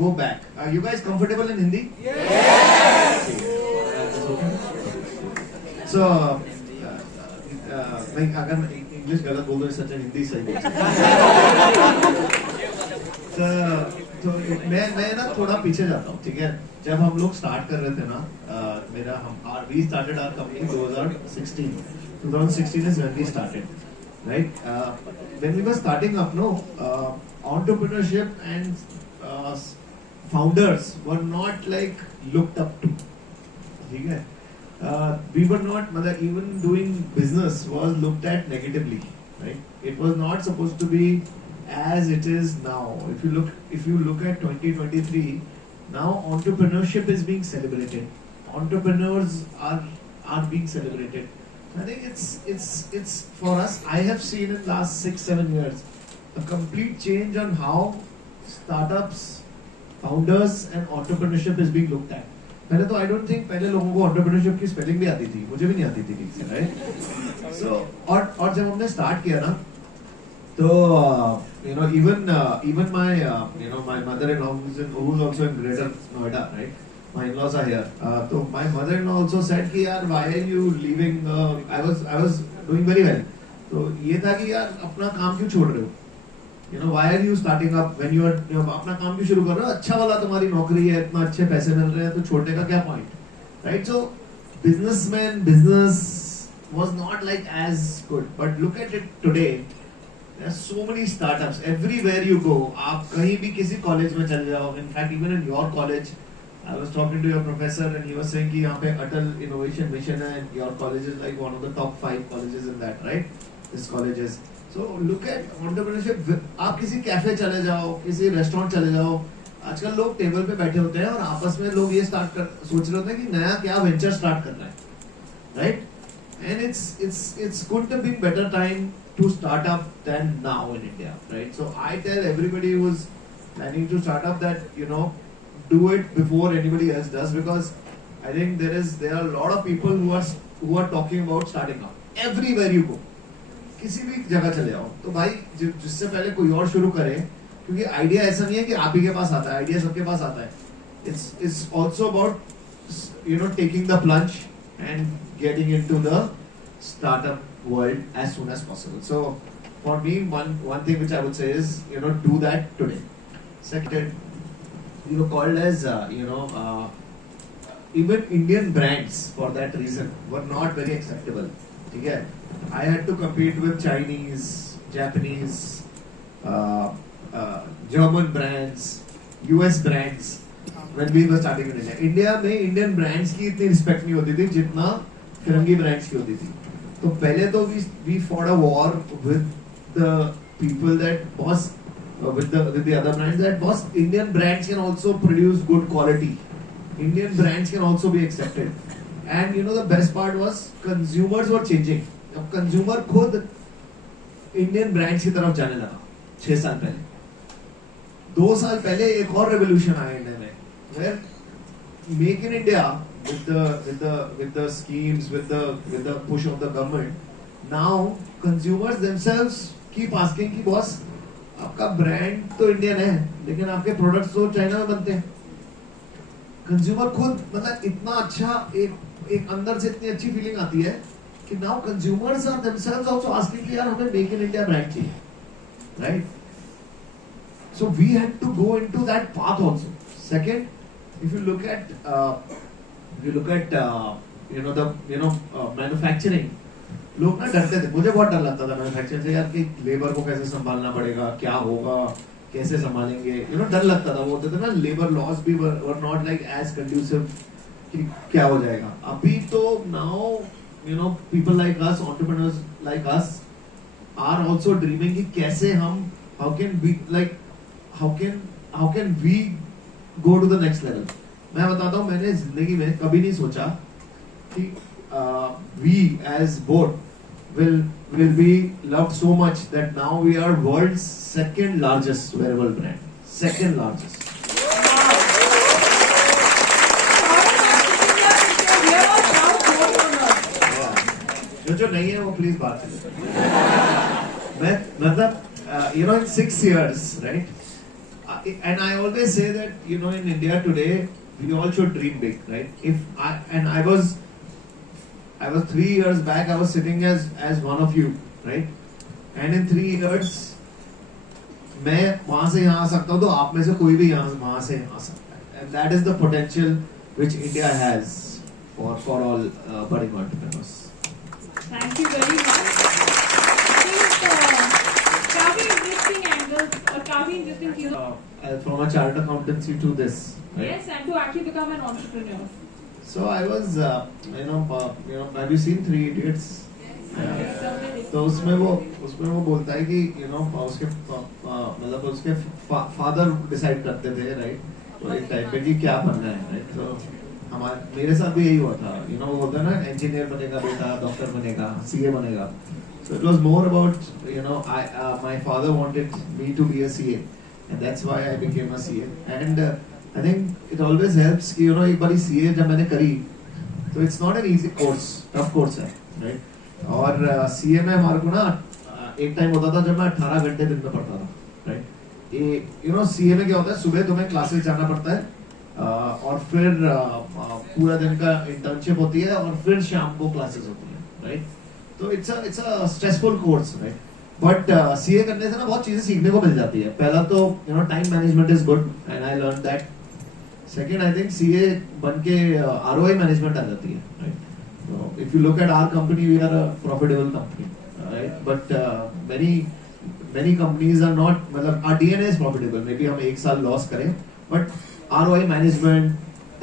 go back. Are you guys comfortable in Hindi? Yes. So, मैं अगर English गलत बोल रहा सच हिंदी सही बोल तो मैं ना थोड़ा पीछे जाता हूँ, ठीक है? जब हम लोग स्टार्ट कर रहे थे ना, we started our company 2016 is when we started, right? When we were starting up, entrepreneurship and founders were not like looked up to, ठीक है? We were not, even doing business was looked at negatively, right? It was not supposed to be as it is now. If you look at 2023, now entrepreneurship is being celebrated. Entrepreneurs are being celebrated. I think it's for us. I have seen in last 6-7 years a complete change on how startups, founders, and entrepreneurship is being looked at. पहले तो I don't think पहले लोगों को entrepreneurship की spelling भी आती थी, मुझे भी नहीं आती थी ठीक से, right? So और जब हमने start किया ना, तो even my my mother-in-law who's also in Greater Noida, right? My in-laws are here. So my mother-in-law also said कि यार why are you leaving? I was doing very well. तो ये था कि यार अपना काम क्यों छोड़ रहे हो? Why are you starting up when you are अपना काम क्यों शुरू कर रहे हो? अच्छा वाला तुम्हारी नौकरी है, इतना अच्छे पैसे मिल रहे हैं, तो छोड़ने का क्या point, right? So business was not like as good, but look at it today. There are so many startups everywhere you go. आप कहीं भी किसी college में चले जाओ. In fact, even in your college, I was talking to your professor and he was saying कि यहाँ पे Atal Innovation Mission है. Your college is like one of the top 5 colleges in that, right? This college is. So look at entrepreneurship. आप किसी cafe चले जाओ, किसी restaurant चले जाओ. आजकल लोग टेबल पे बैठे होते हैं और आपस में लोग ये सोच रहे होते हैं कि नया क्या वेंचर स्टार्ट करना है, right? And it's going to be better time to start up than now in India, right? So I tell everybody who's planning to start up that do it before anybody else does, because I think there are a lot of people who are talking about starting up everywhere you go. किसी भी जगह चले जाओ तो भाई जिससे पहले कोई और शुरू करे, क्योंकि आइडिया ऐसा नहीं है कि आप ही के पास आता है, आइडिया सबके पास आता है. It's also about taking the plunge and getting into the startup world as soon as possible. So for me, one thing which I would say is do that today. Second, called as even Indian brands for that reason were not very acceptable. Okay? I had to compete with Chinese, Japanese, German brands, US brands when we were starting in India. India में Indian brands की इतनी respect नहीं होती थी जितना फिरंगी brands की होती थी. तो पहले तो we fought a war with the people that boss with the other brands that boss Indian brands can also produce good quality. Indian brands can also be accepted. And the best part was consumers were changing. अब consumer खुद Indian brands की तरफ जाने लगा 6 साल पहले. 2 साल पहले एक और रेवोल्यूशन आया इंडिया में, where make in India with the schemes, with the push of the government, now consumers themselves keep asking कि बॉस आपका ब्रांड तो इंडियन है लेकिन आपके प्रोडक्ट्स तो चाइना में बनते हैं. कंज्यूमर खुद इतना अच्छा एक अंदर से इतनी अच्छी फीलिंग आती है कि now consumers are themselves also asking कि यार हमें make in India brand चाहिए, right? So we had to go into that path also. Second, if you look at manufacturing, लोग ना डरते थे. मुझे बहुत डर लगता था मैन्युफैक्चरिंग से यार कि लेबर को कैसे संभालना पड़ेगा, क्या होगा, कैसे संभालेंगे, डर लगता था. वो होते थे ना लेबर लॉस भी were not like as conducive कि क्या हो जाएगा. अभी तो now people like us, entrepreneurs like us are also dreaming कि कैसे हम how can we go to the next level. मैं बताता हूँ, मैंने जिंदगी में कभी नहीं सोचा कि we as both will be loved so much that now we are world's second largest wearable brand. Second largest. जो नहीं है वो प्लीज बात करें. मैं in 6 years, right? and I always say that, you know, in India today, we all should dream big, right? I was 3 years back, I was sitting as one of you, right? And in 3 years, मैं वहां से यहाँ आ सकता हूँ, तो आप में से कोई भी यहाँ वहां से आ सकता है. And that is the potential which India has for all budding entrepreneurs. Thank you very much. I think काफी interesting angles और काफी interesting चीजों. From a chartered accountancy to this, right? Yes, and to actually become an entrepreneur. So I was, have you seen Three Idiots? तो उसमें वो बोलता है कि उसके मतलब उसके फादर डिसाइड करते थे, राइट? तो एक टाइप पे कि क्या बनना है, राइट? तो मेरे साथ भी यही हुआ था, वो बोलता है ना, इंजीनियर बनेगा बेटा, डॉक्टर बनेगा, सीए बनेगा. So it was more about, my father wanted me to be a CA, and that's why I became a CA. And I think it always helps कि एक बारी CA जब मैंने करी, तो it's not an easy course, tough course है, right? और CA में हमारे को ना एक टाइम होता था जब मैं 18 घंटे दिन में पढ़ता था, राइट? ये सीए में क्या होता है, सुबह तुम्हें क्लासेस जाना पड़ता है, और फिर पूरा दिन का इंटर्नशिप होती है, और फिर शाम को क्लासेस होती है, राइट? तो it's a stressful course, right? But CA करने से ना बहुत चीजें सीखने को मिल जाती है. पहला तो time management is good, and I learn that. Second, I think CA बन के आरओआई मैनेजमेंट आ जाती है, right? So if you look at our company, we are a profitable company, right? But many companies are not. मतलब our DNA is profitable. Maybe हम एक साल loss करें, but ROI management,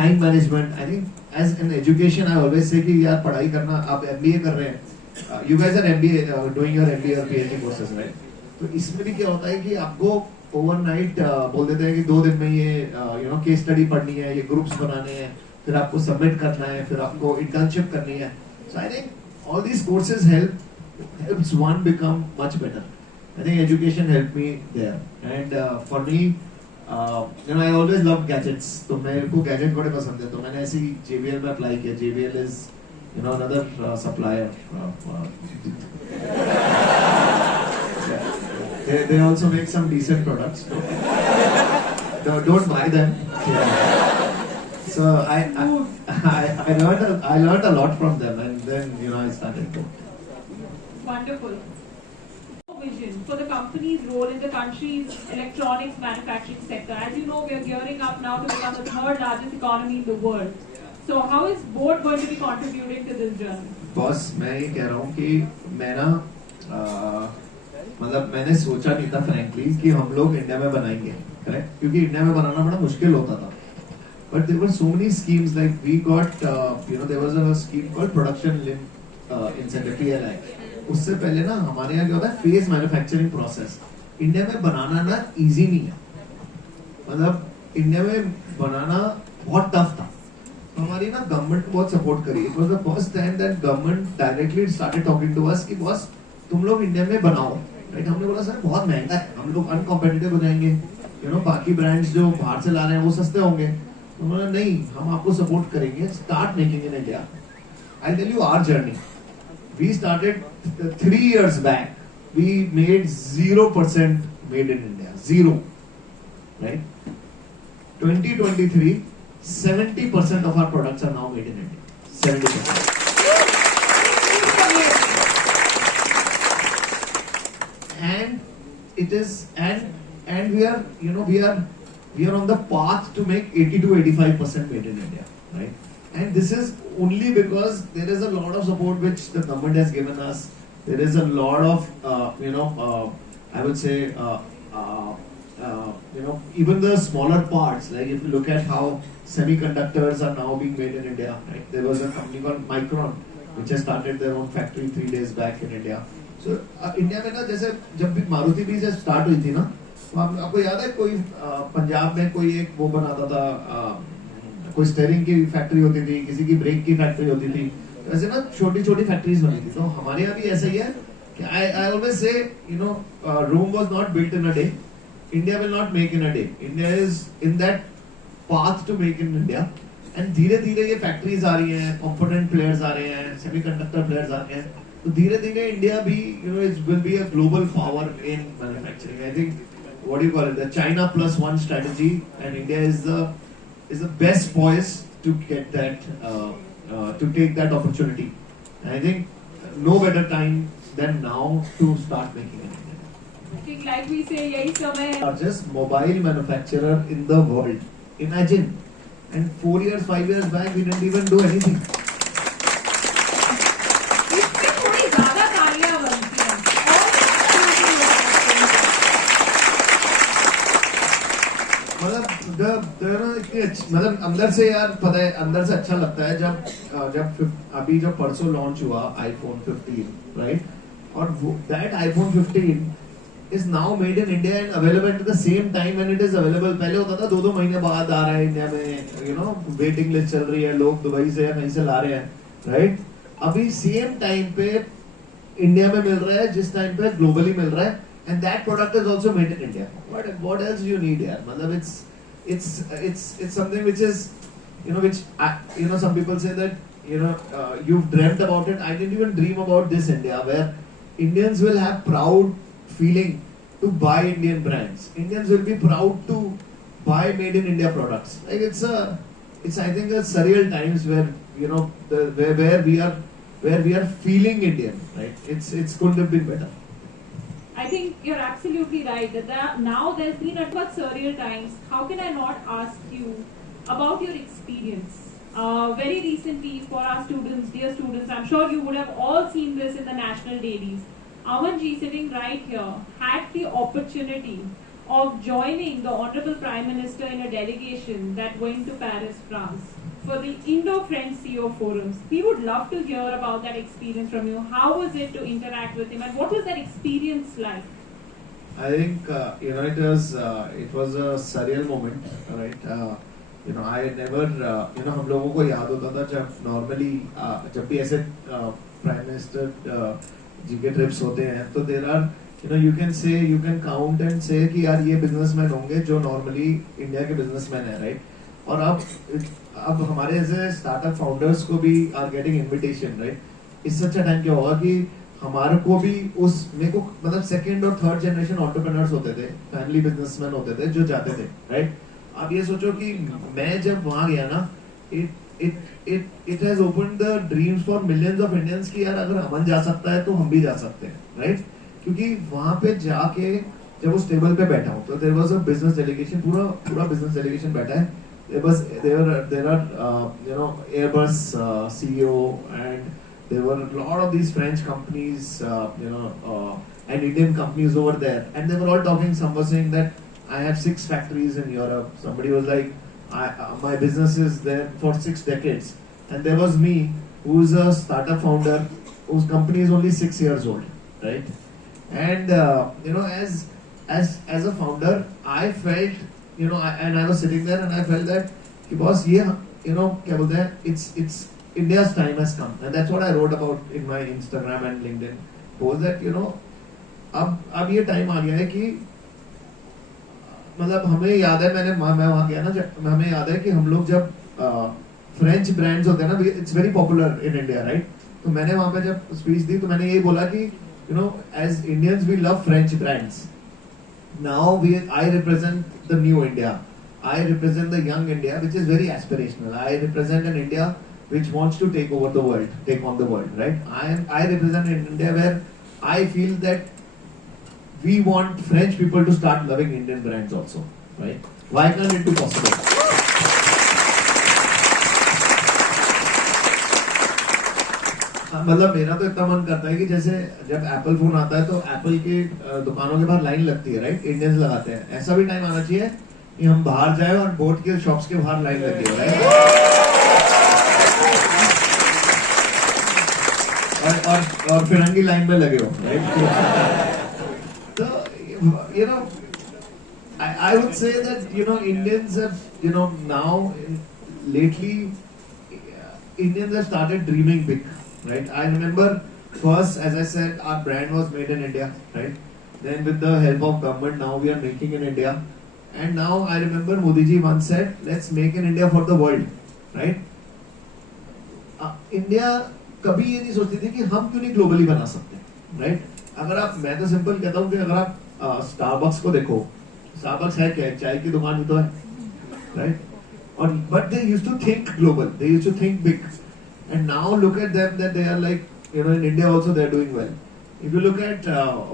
time management. I think as an education, I always say कि यार पढ़ाई करना, आप MBA कर रहे हैं. You guys are MBA doing your MBA or PhD courses, right? तो इसमें भी क्या होता है कि आपको overnight बोल देते हैं कि 2 दिन में ये case study पढ़नी है, ये groups बनाने हैं, फिर आपको सबमिट करना है, फिर आपको इंटर्नशिप करनी है. So I think all these courses helps one become much better. I think education helped me there, and for me, I always loved gadgets. तो मेरे को gadget बड़े पसंद है, तो मैंने ऐसे ही JBL में अप्लाई किया. JBL is another supplier. They also make some decent products. Don't buy them. So I learned a lot from them, and then I started to. Wonderful. Vision for the company's role in the country's electronics manufacturing sector. As you know, we are gearing up now to become the 3rd largest economy in the world. So how is board going to be contributing to this journey? Boss, मैं ये कह रहा हूँ कि मैं ना मतलब मैंने सोचा नहीं था frankly कि हम लोग इंडिया में बनाएंगे, correct? क्योंकि इंडिया में बनाना बड़ा मुश्किल होता था. But there were so many schemes, like we got, there was a scheme called Production Linked Incentive, PLI. उससे पहले ना हमारे यहाँ क्या होता है, फेज मैन्युफैक्चरिंग प्रोसेस. इंडिया में बनाना ना इजी नहीं है, मतलब इंडिया में बनाना बहुत टफ था. तो हमारी ना गवर्नमेंट बहुत सपोर्ट करी. It was the first time that government directly started talking to us कि बॉस तुम लोग इंडिया में बनाओ, राइट? हमने बोला सर बहुत महंगा है, हम लोग अनकॉम्पिटिटिव हो जाएंगे, बाकी ब्रांड्स जो बाहर से ला रहे हैं वो सस्ते होंगे. उन्होंने नहीं, हम आपको सपोर्ट करेंगे, start making in India. I tell you our journey. We started 3 years back. We made 0% made in India, 0, right? 2023, 70% of our products are now made in India. 70%. And it is, and we are on the path to make 80 to 85% made in India, right? And this is only because there is a lot of support which the government has given us. There is a lot of, I would say, even the smaller parts. Like if you look at how semiconductors are now being made in India, right? There was a company called Micron which has started their own factory 3 days back in India. So India में ना जैसे जब भी मारुति भी से start हुई थी ना, तो आपको याद है कोई पंजाब में कोई एक वो बनाता था, कोई स्टीयरिंग की फैक्ट्री होती थी, किसी की ब्रेक की फैक्ट्री होती थी. वैसे ना छोटी छोटी फैक्ट्रीज बनी थी. तो हमारे यहाँ भी ऐसा ही है कि I always say, Rome was not built in a day. India will not make in a day. India is in that path to make in India. And धीरे धीरे ये फैक्ट्रीज आ रही हैं, कंपोनेंट प्लेयर्स आ रहे हैं, सेमीकंडक्टर प्लेयर्स आ रहे हैं. तो धीरे धीरे इंडिया भी it will be a global power in manufacturing. I think what do you call it, the China plus one strategy, and India is the best poised to get that to take that opportunity. And I think no better time than now to start making it. I think like we say, yahi samay hai. Largest mobile manufacturer in the world. Imagine. And 4 years, 5 years back, we didn't even do anything. इसमें थोड़ी ज़्यादा तालियां बनती हैं। मतलब अंदर से यार पता है, अंदर से अच्छा लगता है जब अभी जब परसों लॉन्च हुआ आईफोन 15, राइट? और that iPhone 15 is now made in India and available at the same time when it is available. पहले होता था 2-2 महीने बाद आ रहा है इंडिया में, यू नो, वेटिंग लिस्ट चल रही है, लोग दुबई से या कहीं से ला रहे हैं, राइट? अभी सेम टाइम पे इंडिया में मिल रहा है जिस टाइम पे ग्लोबली मिल रहा है, and that product is also made in India. What else do you need here? मतलब it's something which is, you know, which some people say that, you know, you've dreamt about it. I didn't even dream about this India, where Indians will have proud feeling to buy Indian brands. Indians will be proud to buy made in India products. Like it's I think a surreal times where, you know, where we are feeling Indian, right? It's couldn't have been better. I think you're absolutely right that now there's been at what surreal times. How can I not ask you about your experience? Very recently, for our students, dear students, I'm sure you would have all seen this in the national dailies. Aman ji, sitting right here, had the opportunity of joining the Honorable Prime Minister in a delegation that went to Paris, France, for the Indo-French CEO forums. We would love to hear about that experience from you. How was it to interact with him, and what was that experience like? I think you know, it was a surreal moment, right? You know, I never you know, हम लोगों को याद होता था जब normally जब भी ऐसे Prime Minister जी के trips होते हैं, तो there are, you know, you can count and say कि यार ये businessmen होंगे जो normally इंडिया के businessmen हैं, right? और अब हमारे ऐसे स्टार्टअप फाउंडर्स को भी आर गेटिंग इनविटेशन, राइट? इससे अच्छा टाइम क्या होगा कि हमारे को भी मेरे को मतलब सेकंड और थर्ड जनरेशन एंटरप्रेन्योर्स होते थे, फैमिली बिजनेसमैन होते थे जो जाते थे, राइट? आप ये सोचो कि मैं जब वहां गया ना, it has opened the dreams for millions of Indians कि यार अगर अमन जा सकता है तो हम भी जा सकते हैं, राइट? क्योंकि वहां पे जाके जब उस टेबल पे बैठा हूँ तो there was a business delegation, पूरा बिजनेस डेलीगेशन बैठा है। There are you know, Airbus CEO, and there were a lot of these French companies, you know, and Indian companies over there, and they were all talking. Some were saying that I have 6 factories in Europe. Somebody was like, my business is there for 6 decades, and there was me, who's a startup founder, whose company is only 6 years old, right? And you know, as a founder, I felt, you know, and I was sitting there and I felt that कि boss, ये, you know, क्या बोलते हैं, it's India's time has come, and that's what I wrote about in my Instagram and LinkedIn post, that, you know, अब ये time आ गया है कि मतलब हमें याद है, मैं वहां गया ना, हमें याद है कि हम लोग जब फ्रेंच ब्रांड्स होते हैं ना, it's very popular in India, right? तो मैंने वहां पे जब स्पीच दी तो मैंने यही बोला कि, you know, as Indians we love French brands. Now I represent the new India. I represent the young India, which is very aspirational. I represent an India which wants to take on the world, right? I represent an India where I feel that we want French people to start loving Indian brands also, right? Why can't it be possible? मतलब मेरा तो इतना मन करता है कि जैसे जब एप्पल फोन आता है तो एप्पल के दुकानों के बाहर लाइन लगती है, राइट? इंडियंस लगाते हैं। ऐसा भी टाइम आना चाहिए कि हम बाहर जाए और बोट के शॉप्स के बाहर लाइन लगी हो, राइट? और फिरंगी लाइन में लगे हो, राइट? तो you know, I would say that, you know, Indians have, you know, now lately Indians have started dreaming big, right? I remember first, as I said, our brand was made in India, right? Then with the help of government, now we are making in India. And now I remember Modi ji once said, let's make in India for the world, right? India कभी ये नहीं सोचती थी कि हम क्यों नहीं globally बना सकते, राइट? अगर आप, मैं तो सिंपल कहता हूँ कि अगर आप स्टारबक्स को देखो, Starbucks है क्या, चाय की दुकान भी तो है, right? But they used to think global, they used to think big, and now look at them that they are like, in India also they are doing well. If you look at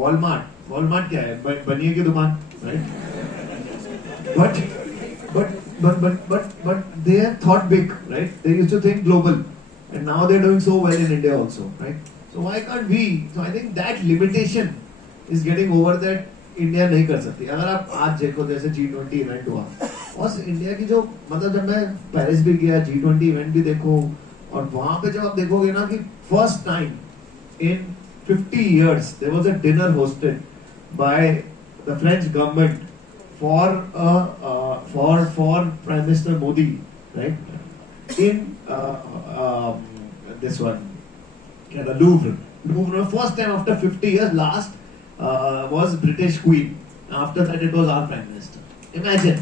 Walmart क्या है, बनिए की दुकान, right? But they have thought big, right? They used to think global, and now they're doing so well in India also, right? So why can't we? So I think that limitation is getting over, that India नहीं कर सकती. अगर आप आज देखो जैसे G20 event हुआ, और इंडिया की जो, मतलब जब मैं पेरिस भी गया, G20 इवेंट भी देखो, और वहां पे जब आप देखोगे ना कि first time in 50 years there was a dinner hosted by the French government for Prime Minister Modi, right? In this one, the Louvre. First time after 50 years. Last was British Queen. After that, it was our Prime Minister. Imagine.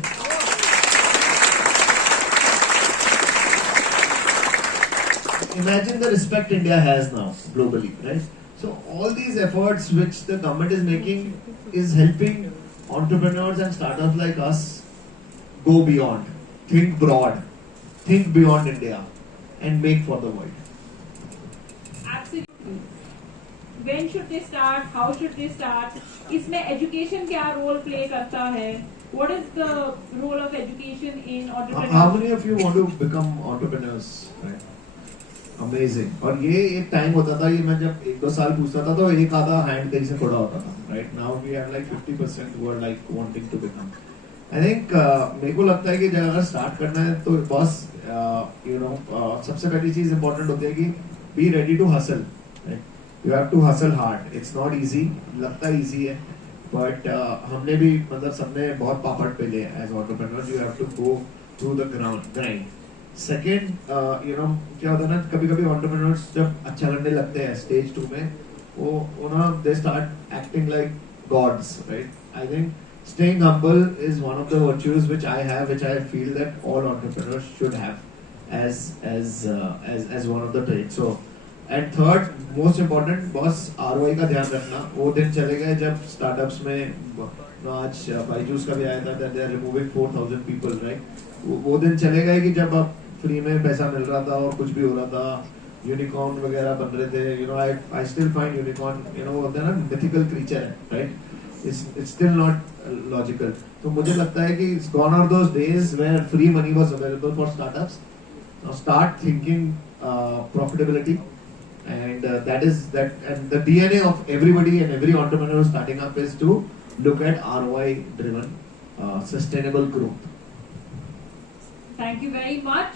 Imagine the respect India has now globally, right? So all these efforts which the government is making is helping entrepreneurs and startups like us go beyond, think broad, think beyond India, and make for the world. Absolutely. When should they start? How should they start? इसमें education क्या role play करता है? What is the role of education in entrepreneurship? How many of you want to become entrepreneurs? Right? Amazing. और ये एक time होता था, ये मैं जब 1-2 साल पूछता था तो एक आधा हैंड कहीं से खड़ा होता था. Right now we have like 50% who are like wanting to become. I think मेरे को लगता है कि जब अगर स्टार्ट करना है तो बस सबसे पहली चीज इम्पोर्टेंट होती है कि be ready to hustle. Right? You have to hustle hard. It's not easy. लगता है easy है, but हमने भी मतलब सबने बहुत पापड़ पेले हैं as entrepreneurs. You have to go through the grind. Second, क्या होता है ना, कभी-कभी entrepreneurs जब अच्छा करने लगते हैं stage 2 में, वो they start acting like gods, right? I think staying humble is one of the virtues which I have, which I feel that all entrepreneurs should have as one of the traits. So, and third, most important, बस ROI का ध्यान रखना. वो दिन चले गए जब startups में, आज बाइजूस का भी आया था that they are removing 4,000 people, right? वो दिन चले गए कि जब आप फ्री में पैसा मिल रहा था और कुछ भी हो रहा था, यूनिकॉर्न वगैरह बन रहे थे. I still find unicorn, वो ना mythical creature है, right? It's still not logical. तो मुझे लगता है कि it's gone are those days where free money was available for startups. Now start thinking profitability, and and the DNA of everybody and every entrepreneur starting up is to look at ROI driven sustainable growth. Thank you very much.